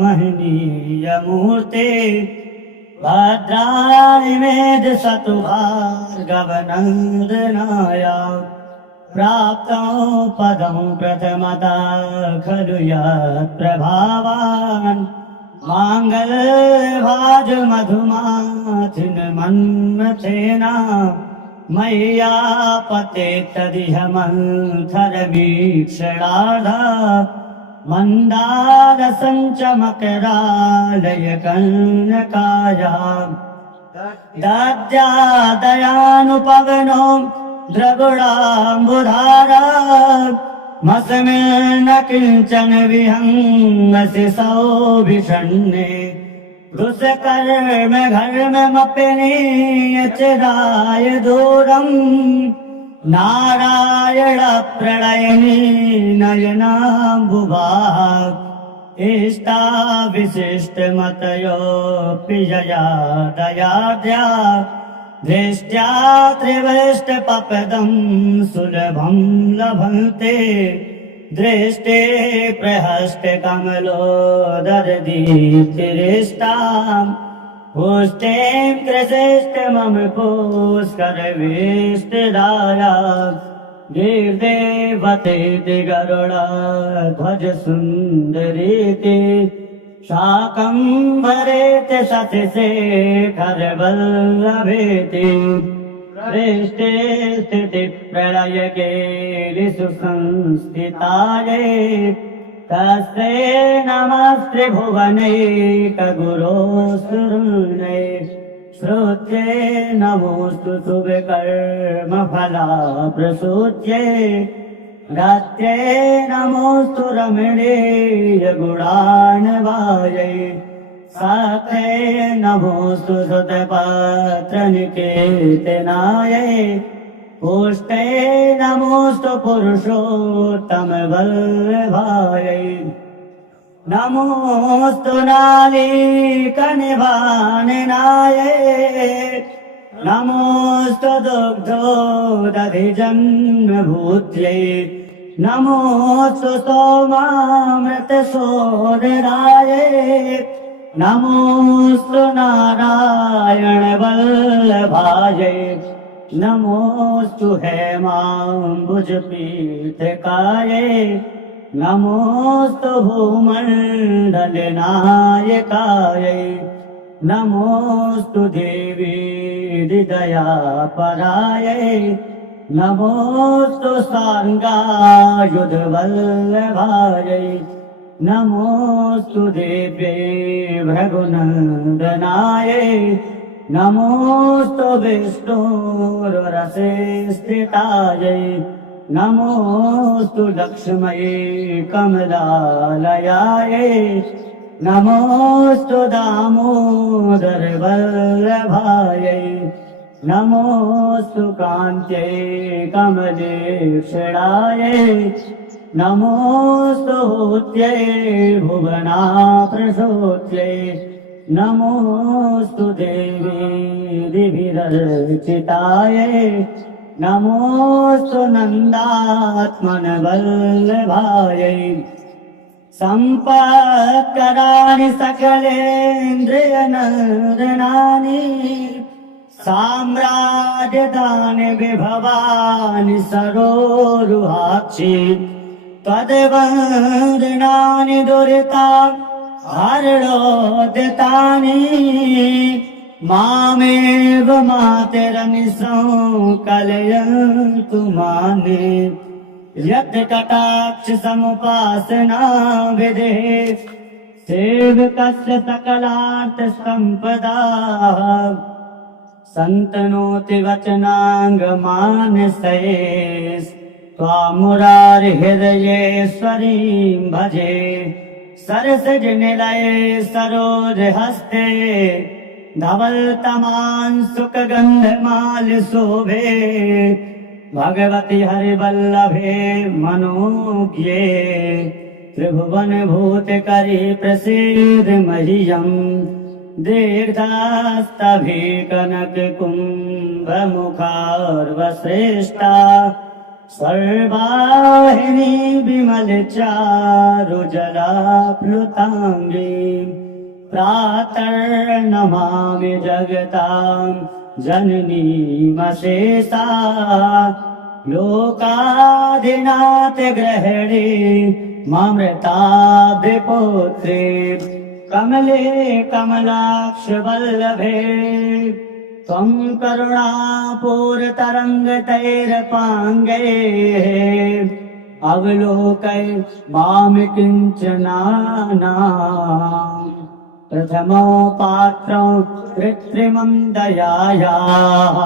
महनीयमूर्ते भद्राणि मेध सतु भार्गवनन्दनाया प्राप्तं पदं प्रथमता खलु यत्प्रभावान् माङ्गल्यभाज मधुमाथिन मन्मथेना मय्यापते तदिह मन्थरवीक्षणार्धा मन्दारसञ्चमकरालय कन्यकाया दद्यादयानुपवनो द्रगुडाम्बुधारा मस्मिन् न किञ्चन विहङ्गसि सौभिषण्णे दुष्कर्म घर्ममपि नियचिराय दूरम् नारायण प्रणयिनी नयनाम्बुवाक् इष्टा विशिष्टमतयोऽपि यया दयाद्या दृष्ट्या त्रिवृष्टपपदं सुलभं लभन्ते दृष्टे प्रहस्ते कमलोदरदीप्तिरिष्टाम् पुष्टिं कृशिष्ट मम पुष्करवेष्टिदाया गिर्देवतेति गरुडध्वज सुन्दरीति शाकम्भरेति शशिशेखरवल्लभेति पृष्ठे स्थितिप्रलयकेलिषु संस्थितायै तस्यै नमस्त्रिभुवनैकगुरोऽसुरनै श्रुत्यै नमोऽस्तु शुभकर्मफलाप्रसूत्यै रत्यै नमोऽस्तु रमणीयगुणार्णवायै सात्यै नमोऽस्तु सुतपात्रनिकेतनायै पुष्टै नमोऽस्तु पुरुषोत्तमवल्लभायै नमोऽस्तु नालीकनिभाननायै नमोऽस्तु दुग्धोदधिजन्मभूत्यै नमोऽस्तु सोमामृतसोदरायै नमोऽस्तु नारायणवल्लभायै नमोऽस्तु हेमाम्बुजपीठकायै नमोऽस्तु भूमण्डलनायकायै नमोऽस्तु देवी हृदयापरायै नमोऽस्तु साङ्गायुधवल्लभायै नमोऽस्तु देव्यै भृगुनन्दनायै नमोऽस्तु विष्णुरसे स्थितायै नमोऽस्तु लक्ष्म्यै कमलालयायै नमोऽस्तु दामोदरवल्लभायै नमोऽस्तु कान्त्यै कमलेक्षणायै नमोस्तुत्यै भुवनाप्रसूत्यै नमोस्तु देवी दिभिरर्चितायै नमोस्तु नन्दात्मनवल्लभायै सम्पत्कराणि सकलेन्द्रियनन्दनानि साम्राज्यदानि विभवानि सरोरुहाक्षि त्वद्वन्दनानि दुरिता हरणोदितानि मामेव मातरनिशं कलयन्तु माने यत् कटाक्ष समुपासना विदेः सेवकस्य सकलार्थ सम्पदा सन्तनोति वचनाङ्गमानसे त्वामुरारिहृदयेश्वरीं भजे सरसजनिलये सरोजहस्ते धवलतमान् सुखगन्धमाल्यशोभे भगवति हरिवल्लभे मनोज्ञे त्रिभुवनभूतकरी प्रसीद मह्यम् दीर्घास्तभीकनककुम्भमुखार्वश्रेष्ठा सर्वाहिनी विमलचारुजलाप्लुताङ्गी प्रातर्नमामि जगतां जननीमशेषा लोकाधिनाथगृहिणी ममृताभिपुत्री कमले कमलाक्षवल्लभे त्वं करुणापूरतरङ्गतैरपाङ्गैः अवलोकय मां किञ्चनानाम् प्रथमो पात्रं कृत्रिमं दयायाः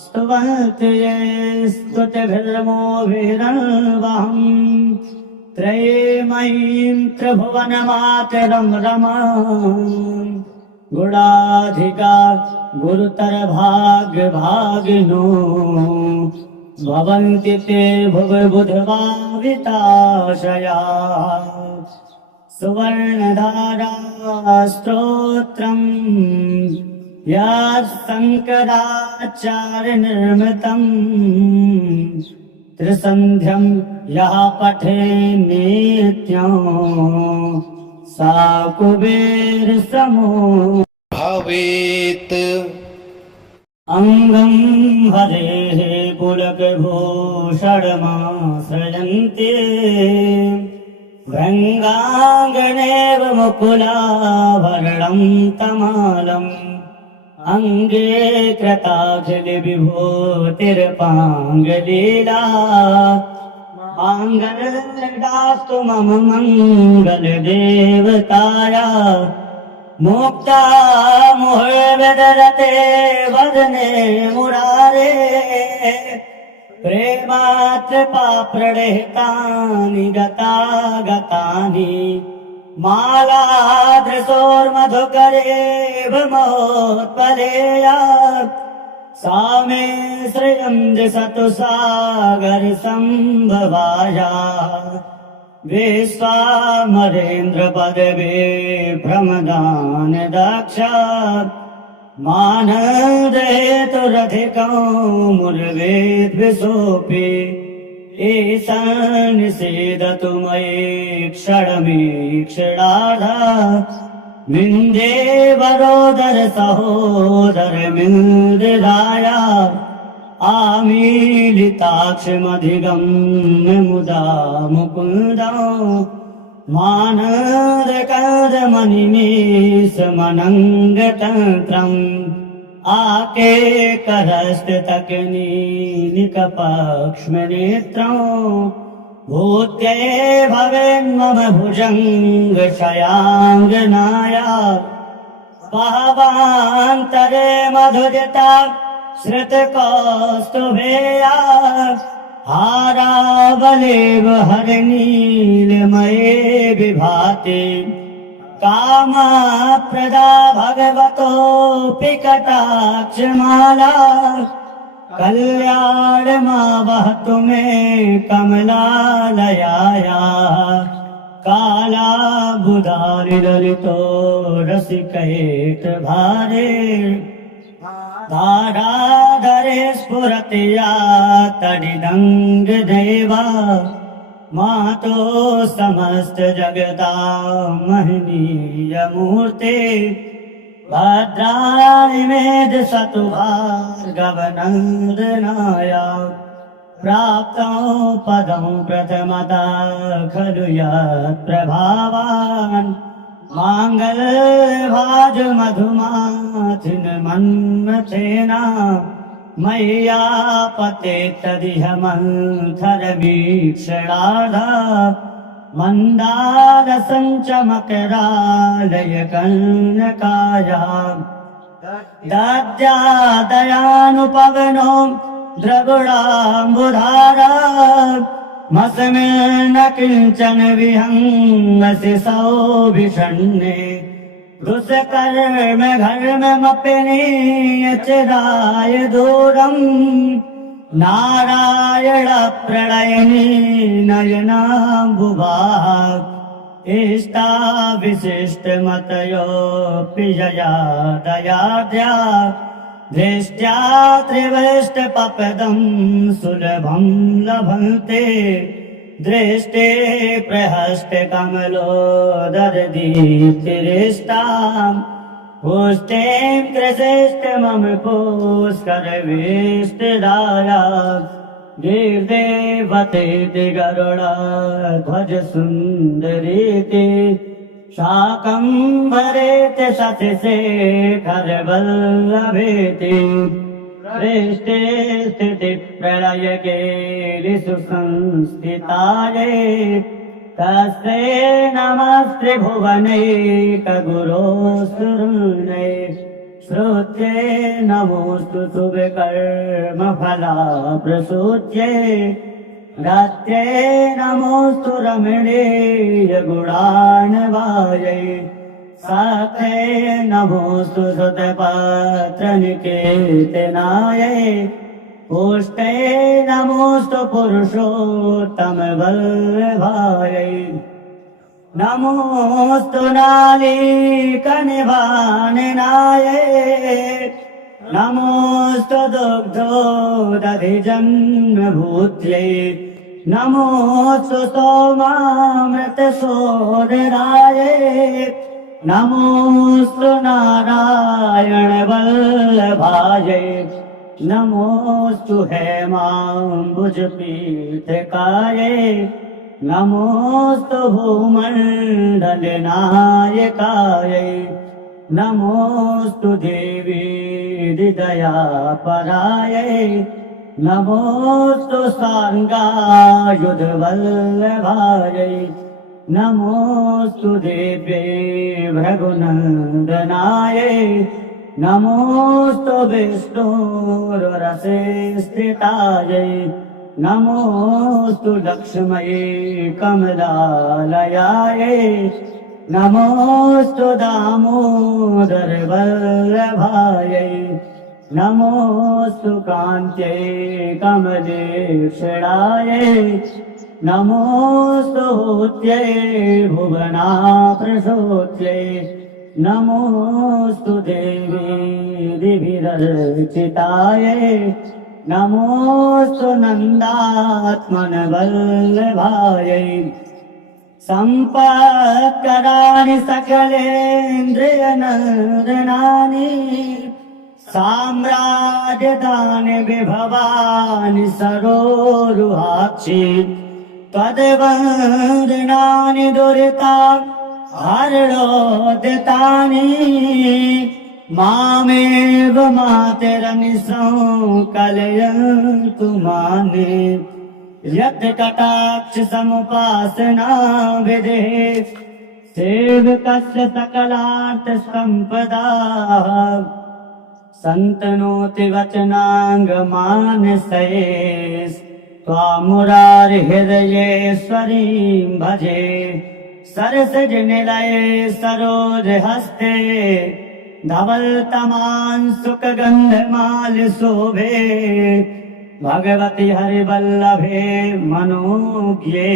स्तुवन्ति ये स्तुतिभिर्मोभिरन्वहम् त्रयीमयीं त्रिभुवनमातरं रमाम् गुणाधिका गुरुतरभाग्यभागिनो भवन्ति ते भुवबुधभाविताशयाः सुवर्णधारा स्तोत्रम् यत्सङ्कराचार्यनिर्मितम् त्रिसन्ध्यं यः पठे नित्यं सा कुबेरसमो भवेत् अङ्गं हरेः पुलकभूषणमाश्रयन्ते भृङ्गाङ्गनेव मुकुलाभरणं तमालम् अङ्गे कृताखिलविभूतिर्पाङ्गलीला माङ्गल्यदास्तु मम मङ्गलदेवताया मुक्ता मुहुर्विदरते वदने मुरारे प्रेमात्रपाप्रणिहितानि गतागतानि मालाधृशोर्मधुकरेव महोत्पलेया सा मे श्रियं दिशतु सागरसम्भवाया विश्वामरेन्द्रपदवे भ्रमदान दक्षा मानदेतुरधिकं मुर्वेद्विषोऽपि ईशान निषेदतु मयि क्षणमीक्षणार्धा मिन्दे वरोदर सहोदर मिन्दिराया आमीलिताक्षमधिगम्य मुदा मुकुन्दं मानदकदमनिमेषमनङ्गतन्त्रम् आकेकरस्ततकनीलिकपक्ष्मनेत्रम् भूत्यै भवेन्मम भुजङ्गशयाङ्गनाया भावान्तरे मधुजता श्रुतकौस्तुभेया हारावलेव हरनीलमये विभाति कामप्रदा भगवतोऽपि कटाक्षमाला कल्याणमावह तुम्हें कमलालयाया कालाबुधारिललितो रसिकैट भारे धाराधरे स्फुरतिया तडिदंग देवा मातो समस्त जगता महनीय मूर्ते भद्राणि मेध सतुभार्गवनन्दनाया प्राप्तो पदं प्रथमता खलु यत्प्रभावान् माङ्गल्यभाज मधुमाथिन मन्मथेना मय्यापते तदिह मन्थरवीक्षणार्धा मन्दारसञ्चमकरालय कन्यकाया दद्यादयानुपवनो द्रगुणाम्बुधारा मस्मिन् न किञ्चन विहङ्गसि सौभिषण्णे दुष्कर्म घर्ममपनीय चिराय दूरम् नारायण प्रणयिनी नयनाम्बुवाक् इष्टा विशिष्टमतयोऽपि यया दयाद्या दृष्ट्या त्रिवृष्टपपदं सुलभं लभन्ते दृष्टे प्रहष्टकमलोदरदीप्तिरिष्टाम् पुष्टिं कृशिष्टमम पुष्करविष्टिदाया गिर्देवतेति गरुडध्वज सुन्दरीति शाकम्भरेति शशिशेखरवल्लभेति पृष्ठे स्थितिप्रलयकेलिषु संस्थितायै तस्यै नमस्त्रिभुवनैकगुरोऽसुरनै श्रुत्यै नमोऽस्तु शुभकर्मफलाप्रसूत्यै रत्यै नमोऽस्तु रमणीय गुणार्णवायै सात्यै नमोऽस्तु श्रुतपत्रनिकेतनायै पुष्टै नमोऽस्तु पुरुषोत्तमवल्लभायै नमोऽस्तु नालीकनिवाननायै नमोऽस्तु दुग्धोदधिजन्मभूत्यै नमोऽस्तु सोमामृतसोदरायै नमोऽस्तु नारायणवल्लभायै नमोऽस्तु हेमाम्बुजपीठकायै नमोऽस्तु भूमण्डलनायकायै नमोऽस्तु देवी हृदयापरायै नमोऽस्तु साङ्गायुधवल्लभायै नमोऽस्तु देव्यै भृगुनन्दनायै नमोऽस्तु विष्णुरसे स्थितायै नमोऽस्तु लक्ष्म्यै कमलालयायै नमोऽस्तु दामोदरवल्लभायै नमोऽस्तु कान्त्यै कमलेक्षणायै नमोऽस्तु हूत्यै भुवनाप्रसूत्यै नमोऽस्तु देवी दिभिरर्चितायै नमोऽस्तु नन्दात्मनवल्लभायै सम्पत्कराणि सकलेन्द्रियनन्दनानि साम्राज्यदानि विभवानि सरोरुहाक्षि त्वद्वन्दनानि दुरिता हरणोदितानि मामेव मातरनिशं कलयन्तु माने यत् कटाक्ष समुपासना विधिः सेवकस्य सकलार्थ सम्पदा सन्तनोति वचनाङ्गमानसये त्वामुरारिहृदयेश्वरीं भजे सरसजनिलये सरोजहस्ते धवलतमान् सुखगन्धमाल शोभे भगवति हरिवल्लभे मनोज्ञे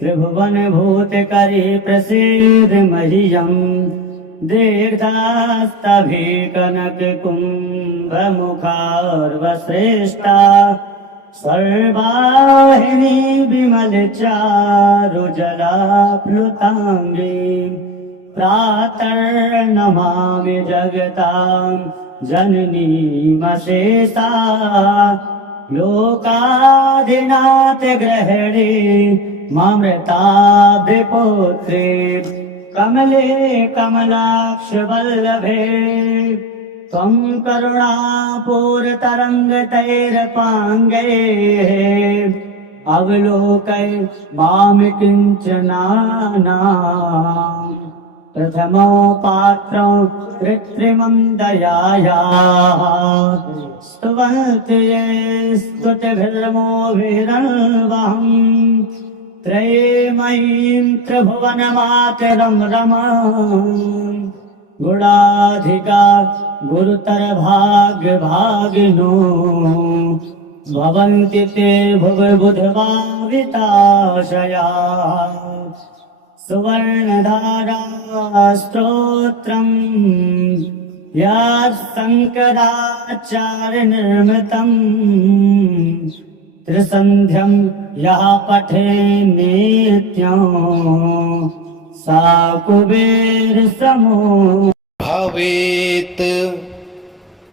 त्रिभुवन भूतकरी प्रसीद मह्यम् दीर्घास्तभि कनक कुम्भ मुखार्वश्रेष्ठा सर्वाहिनी विमल चारुजला प्लुतांगी प्रातर्नमामि जगतां जननीमशेषा लोकाधिनाथ ग्रहणे ममृताभिपुत्रे कमले कमलाक्ष वल्लभे त्वं करुणापूरतरङ्गतैरपाङ्गैः अवलोकय मां किञ्चनानाम् प्रथमो पात्रं कृत्रिमं दयायाः स्तुवन्ति ये स्तुतिभिर्मोभिरन्वहम् त्रयीमयीं त्रिभुवनमातरं रमाम् गुणाधिका गुरुतर भाग्यभागिनो भवन्ति ते भुवबुधभाविताशया सुवर्णधारा स्तोत्रम् यत्सङ्कराचार्य निर्मितम् त्रिसन्ध्यं यः पठे नित्यं सा कुबेर समो भवेत्